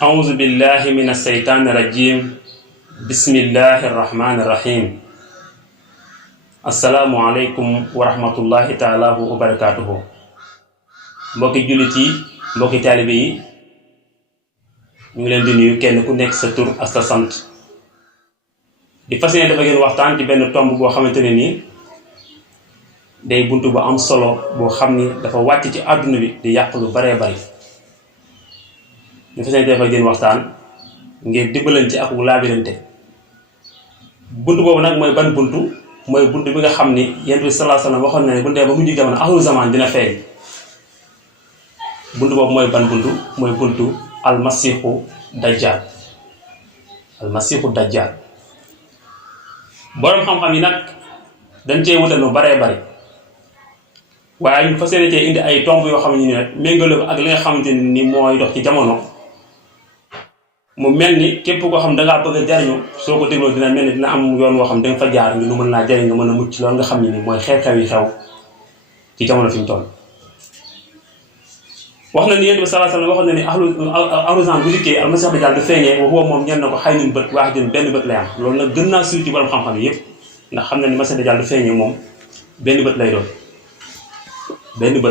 أعوذ بالله من الشيطان الرجيم بسم الله الرحمن الرحيم السلام عليكم ورحمة الله تعالى وبركاته mbokki jullit yi mbokki taalibe yi ñu ngi leen di nuyu kenn ku nekk sa tur ak sa sant di fas yéene dafa ngeen waxtaan ci benn tomb boo xamante ne nii day buntu bu am solo boo xam ni dafa wàcc ci àdduna bi di yàq lu baree bari ñu fas yéene dafa ngeen waxtaan ngir dimbalante ak wu laabirante buntu boobu nag mooy ban buntu mooy buntu bi nga xam ni Yonent bi sallallahu alayhi wasallam waxoon na ne bu ndee ba mujj jamono axiru zaman dina feeñ buntu boobu mooy ban buntu mooy buntu almasiixu dajjal almasiixu dajjal boroom xam-xam yi nag dañ cee wutal lu baree bari waaye ñu fas yéene cee indi ay tomb yoo xam ne ni nag méngale ko ak li nga xamante ni mooy dox ci jamono mu mel ni képp koo xam dangaa bëgg a jariñu soo ko dégloo dina mel ni dina am yoon woo xam danga fa jaar ngi lu mën laa jariñ nga mën a mucc loolu nga xam ne ni mooy xew-xew yi xew ci jamono fi ñu toll wax na ni Yonent bi sallallahu alayhi wasallam waxoon na ni ahlu zaman bu dikkee almasiixu dajjaal du feeñee boobu moom ñen na ko xay nun bët waax jën benn bët lay am loolu nag gën naa suy ci borom xam-xam yi yëpp ndax xam na ni masiixu dajjaal du feeñee moom benn bët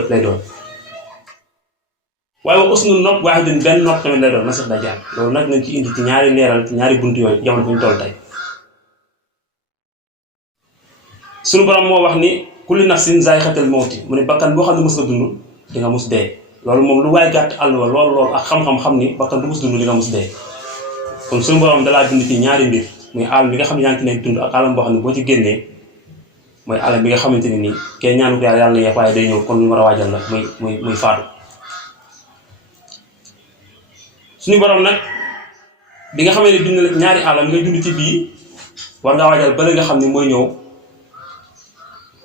lay doon waaye wax usnu nopp waax jën benn nopp tamit lay doon masiixu dajjaal loolu nag nañ ci indi ci ñaari leeral ci ñaari buntu yooyu jamono fu ñu toll tey suñu borom moo wax ni kulli nafsin zaa'iqatul mawti mu ne bakkan boo xam ne mos nga dund di nga mos dee loolu moom lu waay gàtt àll wa loolu ak xam-xam xam ni bakkan du mus dund li nga mus dee kon suñu borom dalaa bind ci ñaari mbir muy alam bi nga xam ne yaa ngi ci nekk dund ak alam boo xam ne boo ci génnee mooy alam bi nga xamante ne nii kenn ñaanu ko yàlla na yeex waaye day ñëw kon ñu war a waajal la muy faatu suñu borom nag bi nga xamee ne bind la ñaari alam ngay dund ci bii war ngaa waajal bële nga xam ne mooy ñëw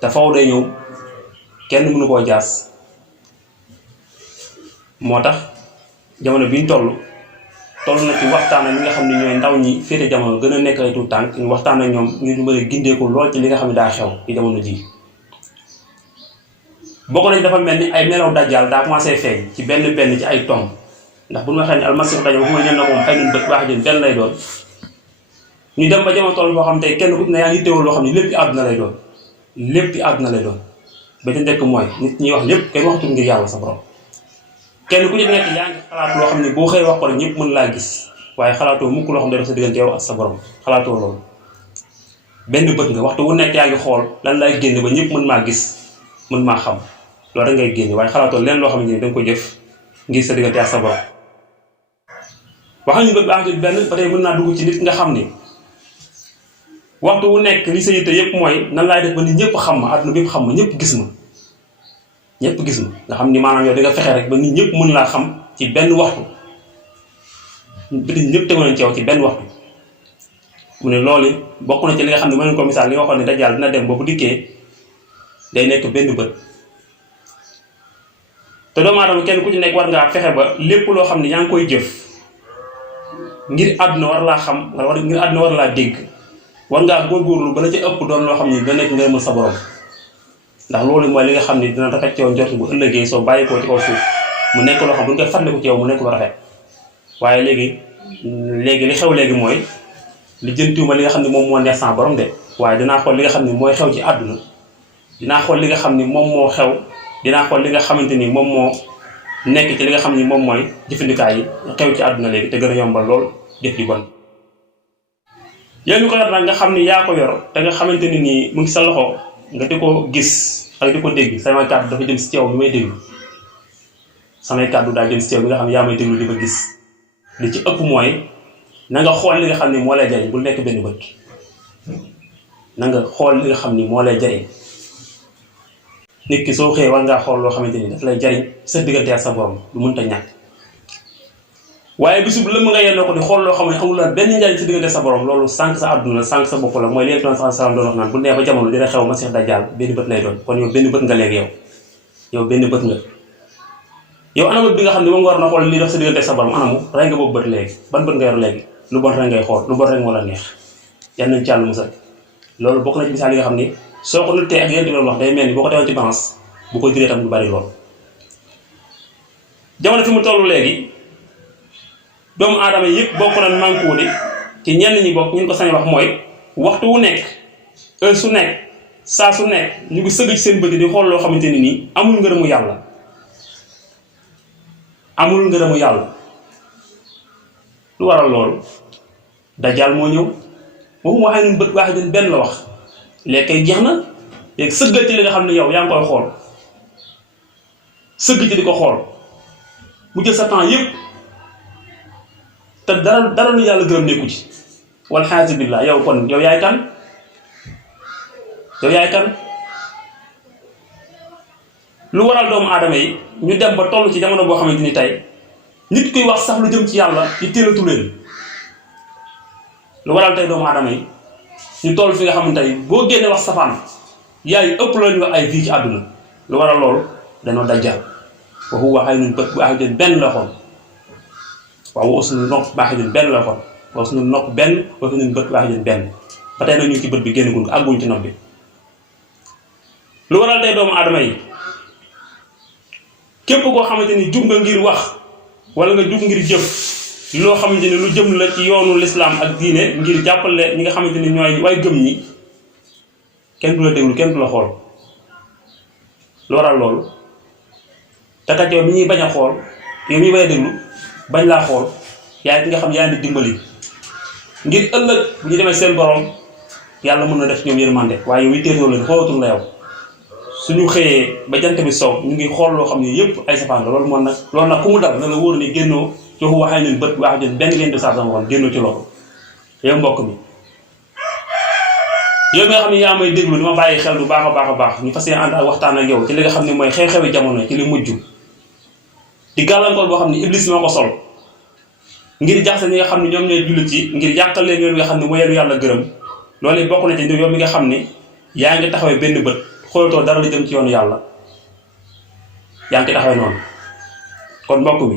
te faw day ñëw kenn mënu koo jaas moo tax jamono bi ñu toll na ci waxtaan ak ñi nga xam ne ñooy ndaw ñi féete jamono gën a nekk ay tuut tànk ñu waxtaan ak ñoom ñu mën a gindeeku lool ci li nga xam ne daa xew ci jamono ji bokk nañ dafa mel ni ay melaw dajjaal daa commencé feeñ ci benn ci ay tomb ndax bu ñu waxee ne almasiixu dajjaal waxuma ñen na moom xëy nañ bët baax jën benn lay doon ñu dem ba jamono toll boo xam tey kenn ku ne yaa ngi teewul loo xam ne lépp àdduna lay doon ba ca njëkk mooy nit ñi wax lépp kenn waxatul ngir yàlla sa borom kenn ku ci nekk yaa ngi xalaat loo xam ne boo xëy wax ko rek ñëpp mën laa gis waaye xalaatoo mukk loo xam ne def sa diggante yow ak sa borom xalaatoo loolu benn bët nga waxtu wu nekk yaa ngi xool lan laay génne ba ñëpp mën maa gis mën maa xam loolu rek ngay génne waaye xalaatoo leen loo xam ne da nga ko jëf ngir sa diggante ak sa borom wax nañu bët baax benn ba tey mën naa dugg ci nit nga xam ni waxtu wu nekk li sa yitte yëpp mooy nan laay def ba nit ñëpp xam ma àdduna bépp xam ma ñëpp gis ma nga xam ni maanaam yow di nga fexe rek ba nit ñëpp mën laa xam ci benn waxtu biti ñëpp tegu nañ ci yow ci benn waxtu mu ne loolu bokk na ci li nga xam ne mën nañ ko misaal li nga waxoon ne dajjaal dina dem ba bu dikkee day nekk benn bët te doomu aadama kenn ku ci nekk war ngaa fexe ba lépp loo xam ne yaa ngi koy jëf ngir àdduna war laa xam ngir àdduna war laa dégg war ngaa góorgóorlu ba la ca ëpp doon loo xam ne dina nekk ngërëmal sa borom ndax loolu mooy li nga xam ne dina rafet ci yow njort bu ëllëgee soo bàyyi ko ci kaw suuf mu nekk loo xam bu ñu koy fàttaliku ci yow mu nekk lu rafet waaye léegi li xew léegi mooy li jëntuuma li nga xam ne moom moo neex sa borom de waaye dinaa xool li nga xam ne mooy xew ci àdduna dinaa xool li nga xam ne moom moo xew dinaa xool li nga xamante ni moom moo nekk ci li nga xam ne moom mooy jëfandikaay yi xew ci àdduna léegi te gën a yombal lool jëf ji bon yow mi ko yor nag nga xam ni yaa ko yor te nga xamante ni nii mu ngi sa loxo nga di ko gis ak di ko dégg samay kàddu dafa jëm si ceew bi may déglu samay kàddu daa jëm si ceew bi nga xam ne yaa may déglu di ma gis li ci ëpp mooy na nga xool li nga xam ne moo lay jariñ bul nekk benn bët na nga xool li nga xam ni moo lay jariñ nit ki soo xëyee war ngaa xool loo xamante ni daf lay jariñ sa diggante ak sa borom lu mënta ñàkk waaye bisu bu lëmm nga yendoo ko di xool loo xam ne amul la benn njariñ sa diggante sa borom loolu sànq sa àdduna la sànq sa bopp la mooy li Yonent bi sallallahu alayhi wasallam doon wax naan bu nee ba jamono dina xew masiix dajjaal benn bët lay doon kon yow benn bët nga léegi yow benn bët nga yow ana bët bi nga xam ne moom nga war na xool li dox sa diggante sa borom anamu rey nga boobu bët léegi ban bët nga yor léegi lu bon rek ngay xool lu bon rek moo la neex yan nañ ci Yàlla musal loolu bokk na ci misaal yi nga xam ni soo ko nuttee ak Yonent bi wax day mel ni boo ko teewoon ci balance bu ko diree tam lu bari lool jamono fi mu toll léegi doomu aadama yëpp bokk nañ mànkoo de ci ñenn ñi bokk ñu ko sañ wax mooy waxtu wu nekk heure su nekk saa su nekk ñu ngi sëgg ci seen bët di xool loo xamante ni nii amul ngërëmu yàlla amul ngërëmu yàlla. lu waral loolu dajjal moo ñëw waxum waxee nun bët waaxe den benn la wax léegi kay jeex na léegi sëggal ci li nga xam ne yow yaa ngi koy xool sëgg ci di ko xool mu jël sa temps yëpp te dara lu yàlla gërëm nekku ci wal xaasi billah yow kon yow yaay kan lu waral doomu aadama yi ñu dem ba toll ci jamono boo xamante ni tey nit kuy wax sax lu jëm ci yàlla yi téelatu leen lu waral tey doomu aadama yi ñu toll fi nga xamante ni boo génnee wax safaan yaay ëpp la ñu wax ay fii ci àdduna lu waral loolu dañoo dajjal wa huwa aynun bët bu ahidin benn la xool waaw wa usnul nopp baaxidin benn la xool wa usnul nopp benn wa usnul bët bu ahidin benn ba tey nag ñu ci bët bi génn gun ko àgguñ ci nopp bi lu waral tey doomu aadama yi képp koo xamante ni jug nga ngir wax wala nga jug ngir jëf loo xamante ni lu jëm la ci yoonu lislaam ak diine ngir jàppale ñi nga xamante ni ñooy way gëm ñi kenn du la déglu kenn du la xool lu waral loolu te kat yow mi ñuy bañ a xool yow mi bañ a déglu bañ laa xool yaay ki nga xam yaa ngi dimbali ngir ëllëg bu ñu demee seen borom yàlla mën na def ñoom yërmande waaye yow yi téetoo leen xoolatul la yow suñu xëyee ba jant bi sow ñu ngi xool loo xam ne yëpp ay safaan la loolu nag ku mu dal na la wóor ni génnoo cooxu waxee leen bët wax jën benn ngeen di saa sama woon génnoo ci loolu yow mbokk mi yow mi nga xam ne yaa may déglu dama bàyyi xel bu baax a baax ñu fas yéene ànd ak waxtaan ak yow ci li nga xam ne mooy xew-xewi jamono ci li mujj di gàllankoor boo xam ne iblis moo ko sol ngir jaxase ñi nga xam ne ñoom ñooy jullit yi ngir yàqal leen yoon nga xam ne mooy yàlla gërëm loolu bokk na ci yow mi nga xam ne yaa ngi taxawee benn bët xoolatoo dara la jëm ci yoonu yàlla yaa ngi taxawee noonu kon mbokk mi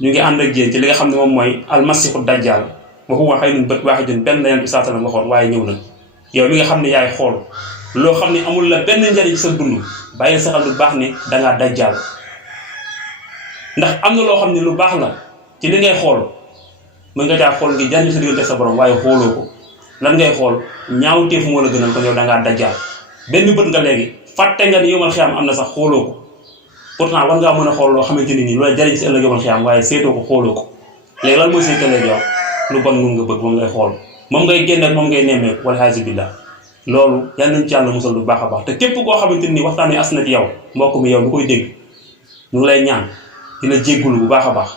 ñu ngi ànd ak yéen ci li nga xam ne moom mooy almasiixu dajjal wa huwa aynun bët waahidun benn la yonent bi sallallahu alayhi wa sallam waxoon waaye ñëw na yow mi nga xam ne yaay xool loo xam ne amul la benn njariñ sa dund bàyyi sa xel lu baax ne dangaa dajjal ndax am na loo xam ne lu baax la ci li ngay xool mën nga caa xool ngi jariñ sa diggante sa borom waaye xooloo ko lan ngay xool ñaawteef moo la gënal kon yow dangaa dajjal benn bët nga léegi fàtte nga ni yomal xiyam am na sax xooloo ko pourtant war ngaa mën a xool loo xamante ni nii loola jariñ si ëllëg yomal xiyam waaye seetoo ko xooloo ko léegi lan mooy seeta léegi yow lu bon moom nga bëgg moom ngay xool moom ngay génne ak moom ngay nemmeeku wala xaasi billah loolu yal nañ ci yàlla musal bu baax a baax te képp koo xamante ni waxtaan wi as na ci yow mbokk mi yow lu koy dégg ñu ngi lay ñaan dina jéggulu bu baax a baax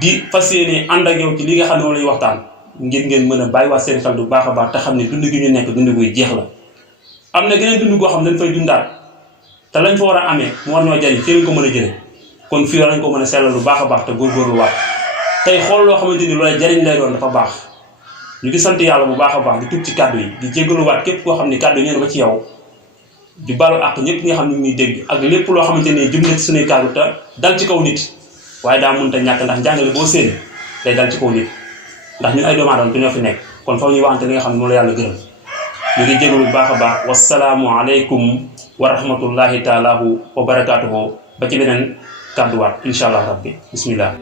di fas yéene ànd ak yow ci li nga xam ne moom la ñuy waxtaan ngir ngeen mën a bàyyiwaat seen xel bu baax a baax te xam ne dund gi ñu nekk dund guy jeex la am na geneen dund goo xam ne dañ fay dundaat te lañ fa war a amee mu war ñoo jariñ fii lañ ko mën a jëlee kon fii lañ ko mën a sellal lu baax a baax te góorgóorlu waat tey xool loo xamante ni loola jariñ lay doon dafa baax ñu ngi sant yàlla bu baax a baax di tub ci kàddu yi di jéggaluwaat képp koo xam ne kàddu yi ñëw na ba ci yow di balu àq ñëpp ñi nga xam ne ñu ngi dégg ak lépp loo xamante ne jëm na ci suñuy kàddu te dal ci kaw nit waaye daa mënta ñàkk ndax njàngale boo seen day dal ci kaw nit ndax ñun ay doomu aadama du ñoo fi nekk kon faw ñuy waxante li nga xam ne moom la yàlla gërëm ñu ngi jégalu bu baax a baax wasalaamu aleykum wa rahmatullahi taalaahu wa barakaatuhu ba ci beneen kàdduwaat incha allah rabbi bismillah